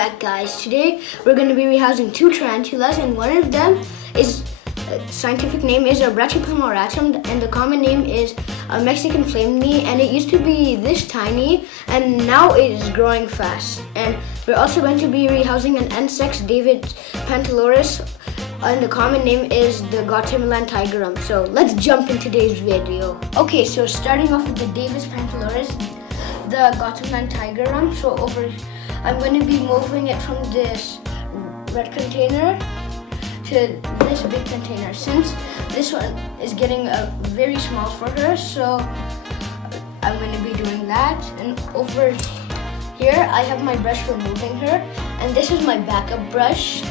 back, guys. Today we're going to be rehousing two tarantulas, and one of them is scientific name is a Brachypelma auratum, and the common name is a Mexican Flameknee, and it used to be this tiny and now it is growing fast. And we're also going to be rehousing an N6 David Pantaloris, and the common name is the Guatemalan tigerum. So let's jump into today's video. Okay, so starting off with the Davis Pantaloris, the Guatemalan tigerum. So I'm going to be moving it from this red container to this big container, since this one is getting very small for her. So I'm going to be doing that. And over here I have my brush for moving her, and this is my backup brush,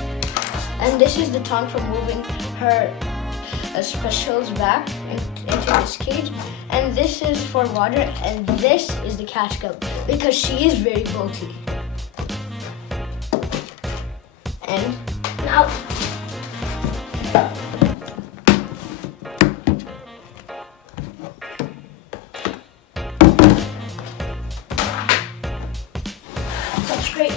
and this is the tongue for moving her specials back into this cage, and this is for water, and this is the catch cup because she is very bulky. And now substrate.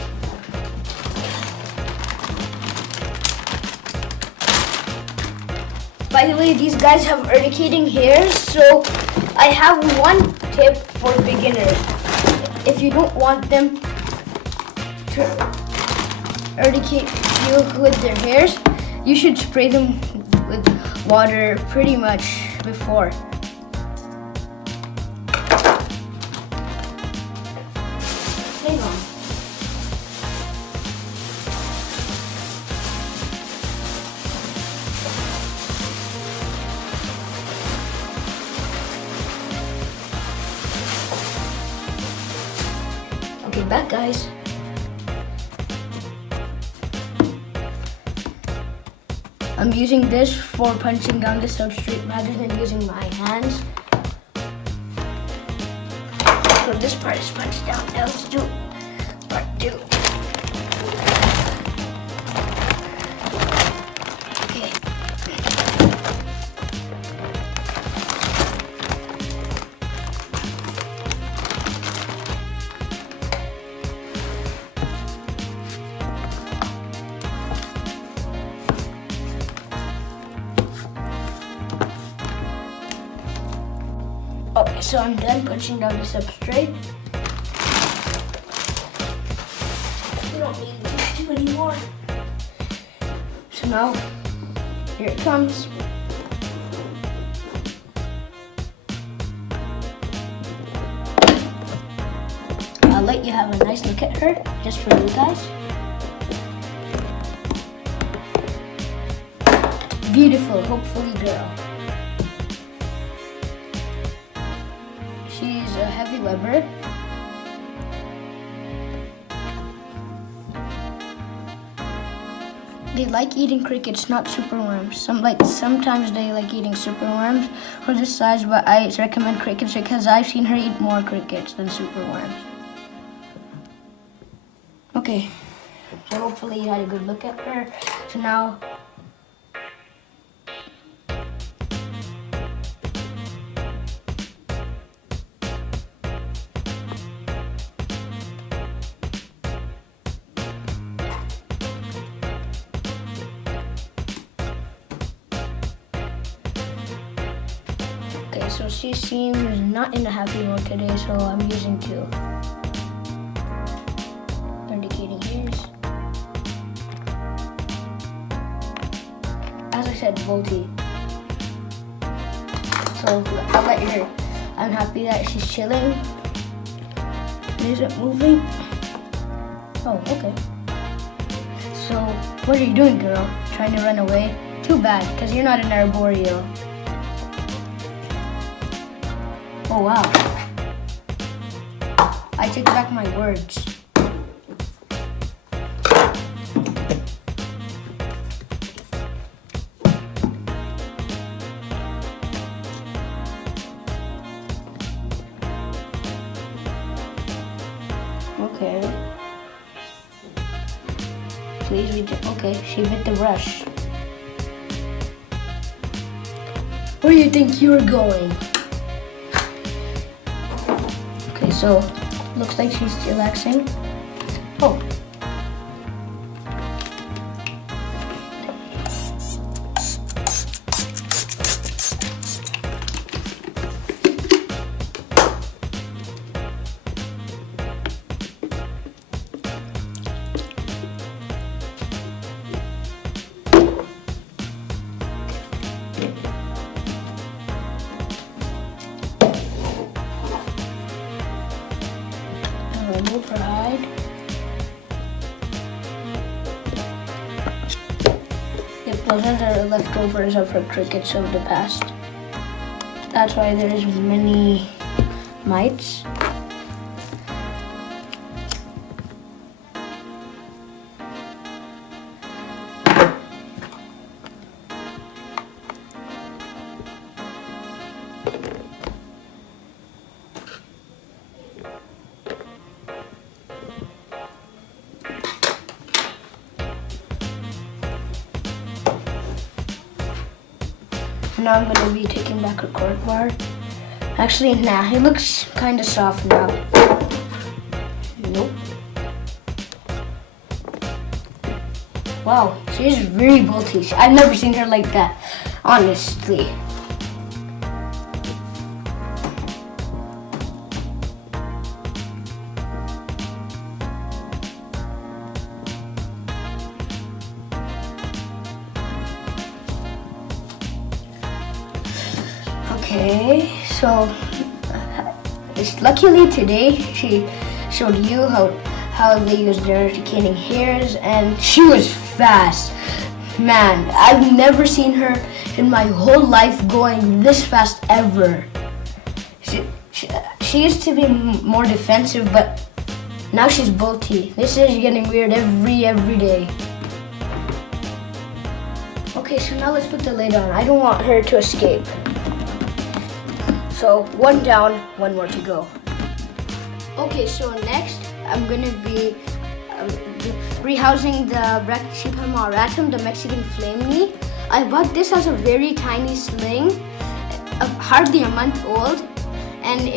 By the way, these guys have urticating hairs, so I have one tip for beginners. If you don't want them to urticate you with their hairs, you should spray them with water pretty much before. Hang on. Okay, back, guys. I'm using this for punching down the substrate rather than using my hands. So this part is punched down. Now let's do part 2. Okay. Okay, so I'm done punching down the substrate. We don't need these two anymore. So now, here it comes. I'll let you have a nice look at her, just for you guys. Beautiful, hopefully girl. She's a heavy Weber. They like eating crickets, not superworms. Sometimes they like eating superworms for this size, but I recommend crickets because I've seen her eat more crickets than superworms. Okay, so hopefully you had a good look at her. So now, okay, so she seems not in a happy mood today, so I'm using 2. Indicating hairs. As I said, bulky. So I'll let her. I'm happy that she's chilling. It isn't moving. Oh, okay. So what are you doing, girl? Trying to run away? Too bad, because you're not an arboreal. Oh wow. I take back my words. Okay. Please read it. Okay, she bit the brush. Where do you think you're going? Okay, so looks like she's relaxing. Oh, Those are the leftovers of her crickets of the past. That's why there's many mites. Now I'm going to be taking back her cork bar. Actually, nah, it looks kind of soft now. Nope. Wow, she's very bolty. I've never seen her like that, honestly. Okay, so luckily today she showed you how they use their retaining hairs, and she was fast. Man, I've never seen her in my whole life going this fast ever. She used to be more defensive, but now she's bolty. This is getting weird every day. Okay, so now let's put the lid on. I don't want her to escape. So one down, one more to go. Okay, so next I'm gonna be rehousing the Brachypelma auratum, the Mexican Flameknee. I bought this as a very tiny sling, hardly a month old, and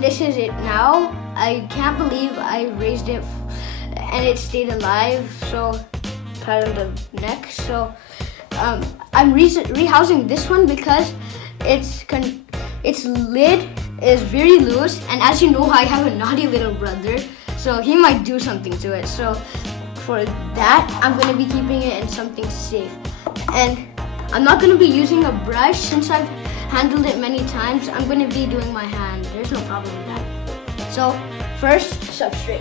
this is it now. I can't believe I raised it and it stayed alive. So part of the neck. So I'm rehousing this one because its lid is very loose, and as you know, I have a naughty little brother, so he might do something to it. So for that, I'm going to be keeping it in something safe. And I'm not going to be using a brush since I've handled it many times. I'm going to be doing my hand. There's no problem with that. So first, substrate.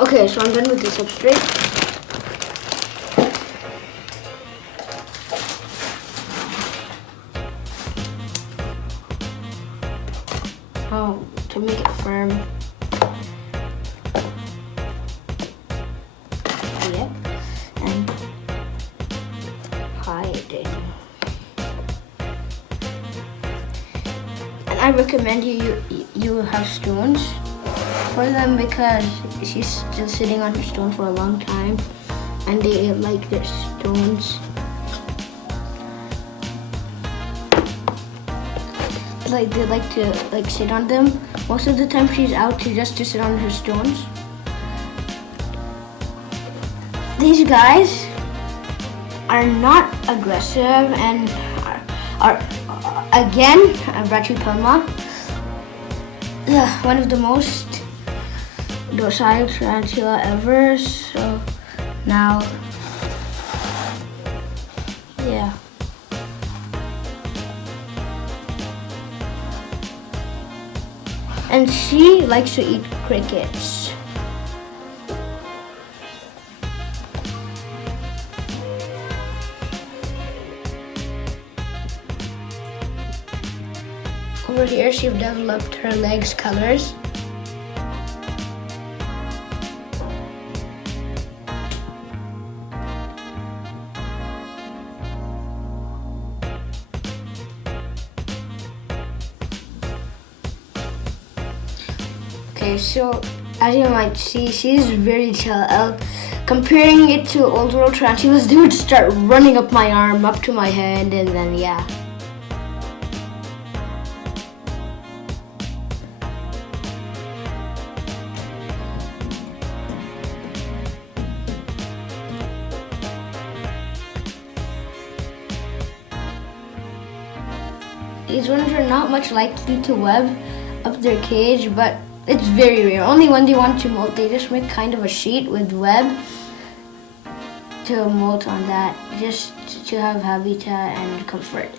Okay, so I'm done with the substrate. Oh, to make it firm. Yep, and hiding. And I recommend you have stones for them because she's still sitting on her stone for a long time, and they like their stones. Like they like to sit on them. Most of the time she's out just to sit on her stones. These guys are not aggressive and are again Brachypelma, one of the most docile tarantula ever. So now, yeah. And she likes to eat crickets. Over here, she's developed her legs colors. Okay, so as you might see, she's very chill. Comparing it to old world tarantulas, they would start running up my arm, up to my head, and then yeah. These ones are not much likely to web up their cage, but It's very rare. Only when they want to molt, they just make kind of a sheet with web to molt on that, just to have habitat and comfort.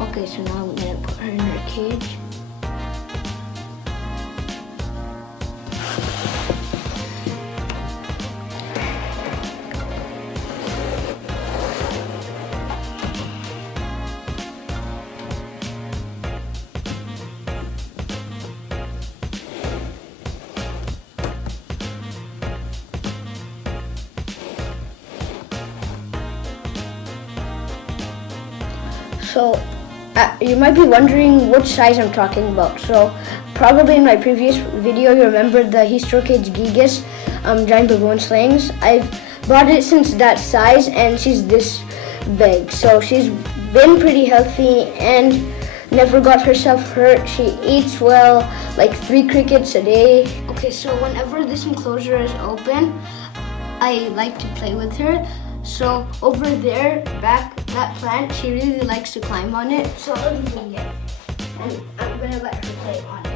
Okay, so now I'm gonna put her in her cage. So, you might be wondering which size I'm talking about. So, probably in my previous video, you remember the Hystrocage gigas, giant baboon slings. I've bought it since that size, and she's this big. So she's been pretty healthy and never got herself hurt. She eats well, like 3 crickets a day. Okay, so whenever this enclosure is open, I like to play with her. So over there, back that plant, she really likes to climb on it. So let me bring it, and I'm gonna let her play on it.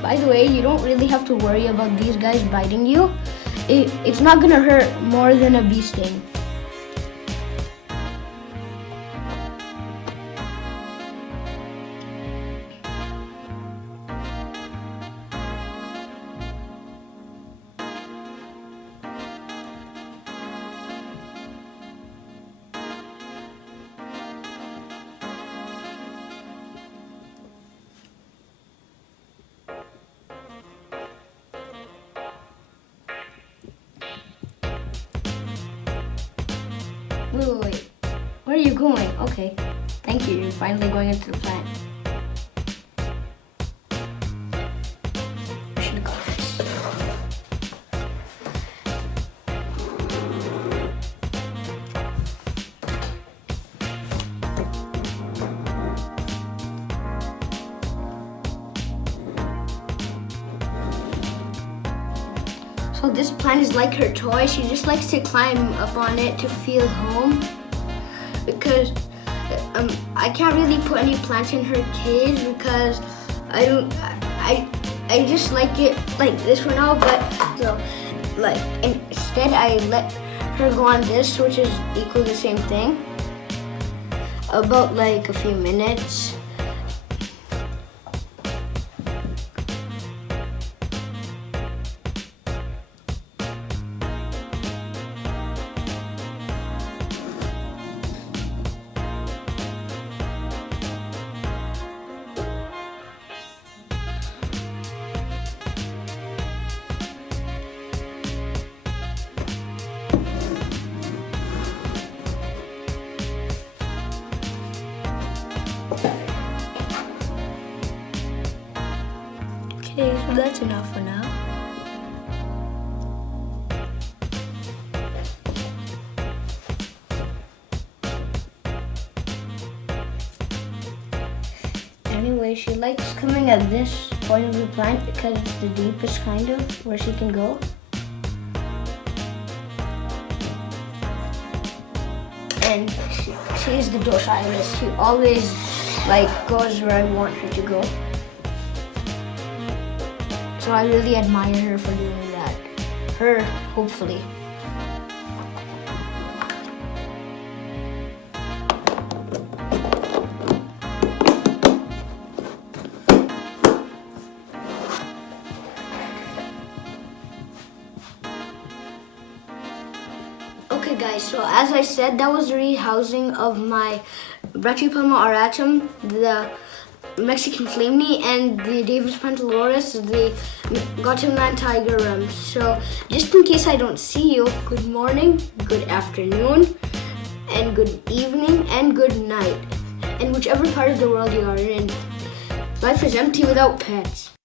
By the way, you don't really have to worry about these guys biting you. It's not gonna hurt more than a bee sting. Wait. Where are you going? Okay. Thank you. You're finally going into the plant. Where should I go? So this plant is like her toy. She just likes to climb up on it to feel home, because I can't really put any plants in her cage because I just like it like this for now. But so like instead I let her go on this, which is equal to the same thing, about like a few minutes. Okay, so that's enough for now. Anyway, she likes coming at this point of the plant because it's the deepest kind of where she can go. And she's the docilest. She always like goes where I want her to go. So I really admire her for doing that. Her, hopefully. So as I said, that was the rehousing of my Brachypelma auratum, the Mexican Flameknee, and the Davis pantaloris, the Guatemalan tiger Rump. So just in case I don't see you, good morning, good afternoon, and good evening, and good night. And whichever part of the world you are in, life is empty without pets.